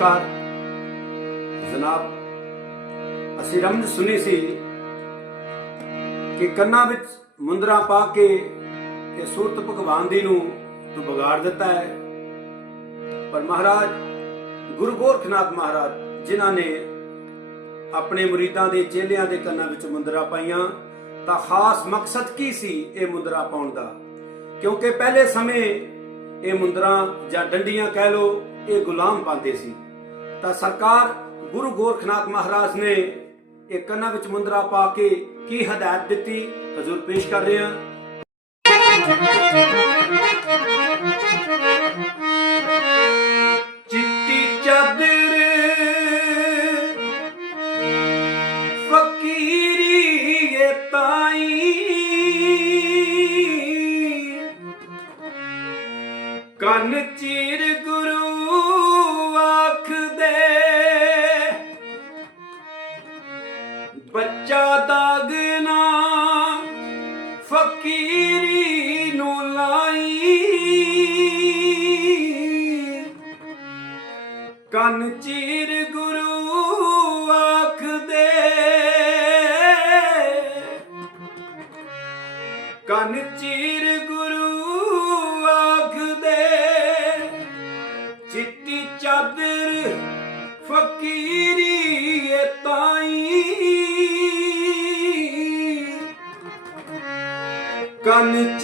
ਨਮਸਕਾਰ। ਜਨਾਬ, ਅਸੀਂ ਰਮਜ ਸੁਣੀ ਸੀ ਕਿ ਕੰਨਾਂ ਵਿੱਚ ਮੁੰਦਰਾ ਪਾ ਕੇ ਇਹ ਸੂਰਤ ਭਗਵਾਨ ਦੀ ਨੂੰ ਤੂੰ ਵਿਗਾੜ ਦਿੱਤਾ ਹੈ। ਪਰ ਮਹਾਰਾਜ, ਗੁਰੂ ਗੋਰਖਨਾਥ ਮਹਾਰਾਜ, ਜਿਨ੍ਹਾਂ ਨੇ ਆਪਣੇ ਮੁਰੀਦਾਂ ਦੇ ਚੇਲਿਆਂ ਦੇ ਕੰਨਾਂ ਵਿੱਚ ਮੁੰਦਰਾ ਪਾਈਆਂ, ਤਾਂ ਖਾਸ ਮਕਸਦ ਕੀ ਸੀ ਇਹ ਮੁੰਦਰਾ ਪਾਉਣ ਦਾ? ਕਿਉਂਕਿ ਪਹਿਲੇ ਸਮੇਂ ਇਹ ਮੁੰਦਰਾ ਜਾਂ ਡੰਡੀਆਂ ਕਹਿ ਲੋ ਇਹ ਗੁਲਾਮ ਪਾਉਂਦੇ ਸੀ। ਤਾਂ ਸਰਕਾਰ ਗੁਰੂ ਗੋਰਖਨਾਥ ਮਹਾਰਾਜ ਨੇ ਇਹ ਕੰਨਾਂ ਵਿੱਚ ਮੁੰਦਰਾ ਪਾ ਕੇ ਕੀ ਹਦਾਇਤ ਦਿੱਤੀ? ਹਜ਼ੂਰ ਪੇਸ਼ ਕਰ ਰਹੇ ਹਾਂ। ਚਿੱਟੀ ਚਾਦਰ, ਫਕੀਰੀ ਏ ਤਾਈ। ਕੰਨ ਚੀਰ ਬੱਚਾ ਦਾਗਨਾ ਫਕੀਰੀ ਨੂੰ ਲਾਈ। ਕੰਨ ਚੀਰ ਗੁਰੂ ਆਖਦੇ ਕੰਨ ਚੀਰ ਕੰਨ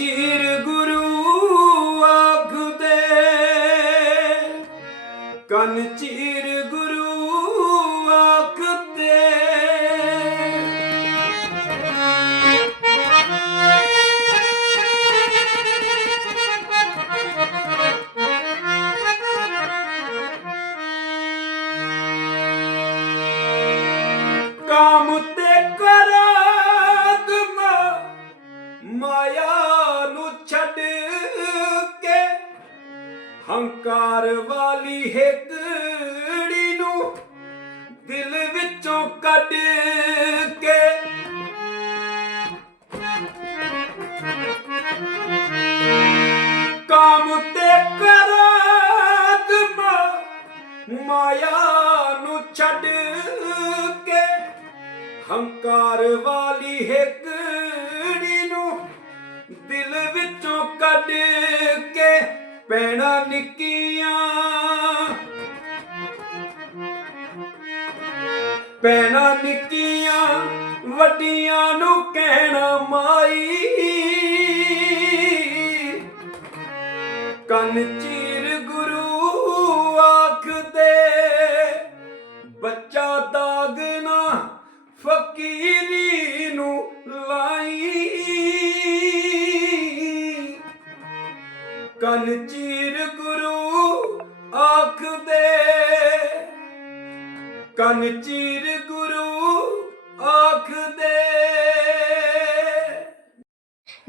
ਹੰਕਾਰ ਵਾਲੀ ਹੈਕੜੀ ਨੂੰ ਦਿਲ ਵਿੱਚੋਂ ਕੱਢ ਕੇ। ਕਾਮ ਤੇ ਕਰਾਤ ਮਾਇਆ ਨੂੰ ਛੱਡ ਕੇ। ਹੰਕਾਰ ਵਾਲੀ ਹੇਕ ਪੈਣਾ ਨਿੱਕੀਆਂ। ਪੈਣਾ ਨਿੱਕੀਆਂ ਵੱਡੀਆਂ ਨੂੰ ਕਹਿਣਾ ਮਾਂ। ਕੰਨ ਚੀਰ ਗੁਰੂ ਆਖਦੇ। ਕੰਨ ਚੀਰ ਗੁਰੂ ਆਖਦੇ।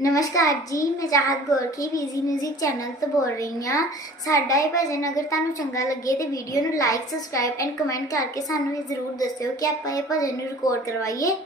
ਨਮਸਕਾਰ ਜੀ, ਮੈਂ ਚਾਹਤ ਗੋਰਖੀ ਬੀਜ਼ੀ 뮤직 ਚੈਨਲ ਤੋਂ ਬੋਲ ਰਹੀ ਹਾਂ। ਸਾਡਾ ਇਹ ਭਜਨ ਅਗਰ ਤੁਹਾਨੂੰ ਚੰਗਾ ਲੱਗੇ ਤੇ ਵੀਡੀਓ ਨੂੰ ਲਾਈਕ ਸਬਸਕ੍ਰਾਈਬ ਐਂਡ ਕਮੈਂਟ ਕਰਕੇ ਸਾਨੂੰ ਇਹ ਜ਼ਰੂਰ ਦੱਸਿਓ ਕਿ ਆਪਾਂ ਇਹ ਭਜਨ ਨੂੰ ਰਿਕਾਰਡ ਕਰਵਾਈਏ।